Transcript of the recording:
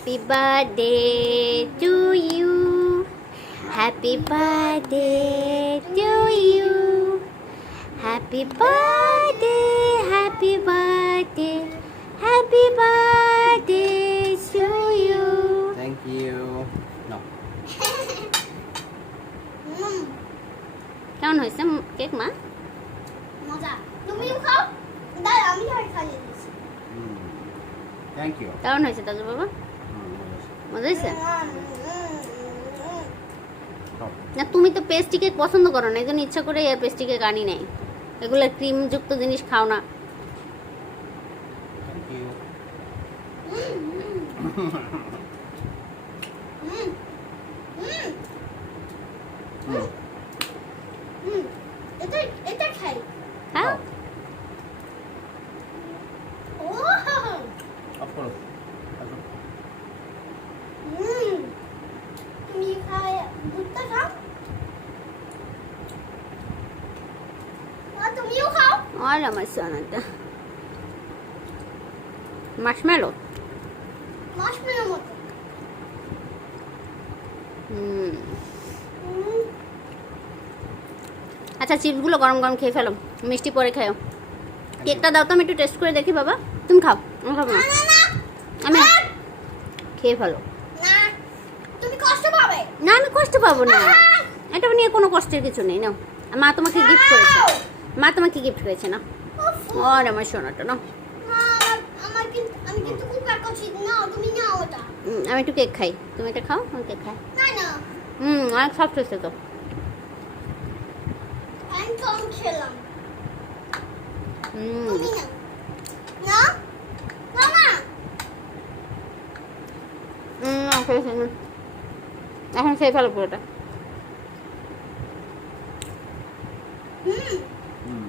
Happy birthday to you. Happy birthday to you. Happy birthday, happy birthday, happy birthday to you. Thank you. No. কেমন হয়েছে cake মা? মজা। তুমিও খাও। দাঁড়া আমি খাইয়ে দিচ্ছি। Thank you. কেমন হয়েছে দাদু বাবা? মজা হয়েছে? না তুমি তো পেস্ট্রি কেক পছন্দ করো না, এই জন্য ইচ্ছা করে আর পেস্ট্রি কেক আনি নাই। এগুলো ক্রিমযুক্ত জিনিস খাও না। Thank you. এটা খাই। হ্যাঁ ও Of course. তুমি খাই দুধটা খাও। তুমিও খাও। আর আমার সোনাটা মার্শমেলো। মাশমেলো মতো। আচ্ছা চিপসগুলো গরম গরম খেয়ে ফেলো, মিষ্টি পরে খাও। কেকটা দাও তো আমি একটু টেস্ট করে দেখি বাবা। তুমি খাও, আমি খাবো না। আমি খেয়ে ফেলো। না তুমি কষ্ট পাবে। না আমি কষ্ট পাবো না, এটা নিয়ে কোনো কষ্টের কিছু নেই। নাও, মা তোমাকে গিফট করেছে, মা তোমাকে গিফট করেছে না। আর আমার সোনাটা না, আমি কিন্তু কুকার করছি না, তুমি নাও ওটা। আমি একটু কেক খাই, তুমি এটা খাও, আমি কেক খাই। না না অনেক সফট হয়েছে তো। আমি কম খেলাম। হুম তুমি না না না এখন খেয়ে ফেলো পুরোটা। হুম Mm.